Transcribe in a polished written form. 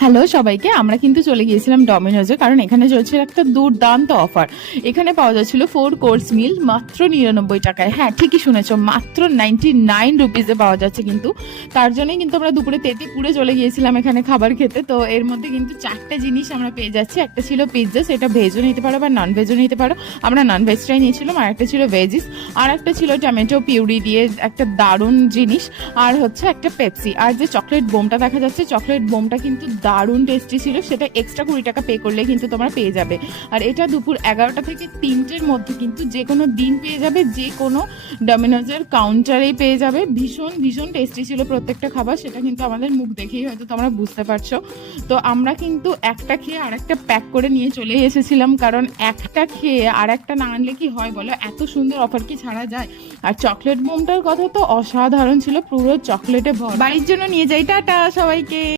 Hello সবাইকে, আমরা কিন্তু চলে গিয়েছিলাম ডমিনোজে, কারণ এখানে চলছিল একটা দুর্দান্ত অফার। এখানে পাওয়া যাচ্ছিল 4 কোর্স মিল মাত্র 99 টাকায়। হ্যাঁ, ঠিকই শুনেছো, মাত্র 99 রুপিসে পাওয়া যাচ্ছে। কিন্তু তার জন্যই কিন্তু আমরা দুপুরে তেঁতুপুরে চলে গিয়েছিলাম এখানে খাবার খেতে। তো এর মধ্যে কিন্তু 4টা জিনিস আমরা পেয়ে যাচ্ছি। একটা ছিল পিৎজা, সেটা ভেজও নিতে পারো বা নন ভেজও নিতে পারো। আমরা নন ভেজটাই নিয়েছিলাম। আর একটা ছিল ভেজিস, আর একটা ছিল টমেটো পিউরি দিয়ে একটা দারুণ জিনিস, আর হচ্ছে একটা পেপসি। আর যে চকলেট বোমটা দেখা যাচ্ছে, চকলেট বোমটা কিন্তু দারুণ টেস্টি ছিল। সেটা এক্সট্রা 20 টাকা পে করলে কিন্তু তোমরা পেয়ে যাবে। আর এটা দুপুর 11টা থেকে 3টের মধ্যে কিন্তু যে কোনো দিন পেয়ে যাবে, যে কোনো ডমিনোজের কাউন্টারেই পেয়ে যাবে। ভীষণ ভীষণ টেস্টি ছিল প্রত্যেকটা খাবার। সেটা কিন্তু আমাদের মুখ দেখেই হয়তো তোমরা বুঝতে পারছো। তো আমরা কিন্তু একটা খেয়ে আর একটা প্যাক করে নিয়ে চলে এসেছিলাম, কারণ একটা খেয়ে আর একটা না আনলে কি হয় বলো, এত সুন্দর অফার কি ছাড়া যায়। আর চকলেট বোমটার কথা তো অসাধারণ ছিল, পুরো চকলেটে ভরা। বাড়ির জন্য নিয়ে যাই। টাটা সবাইকে।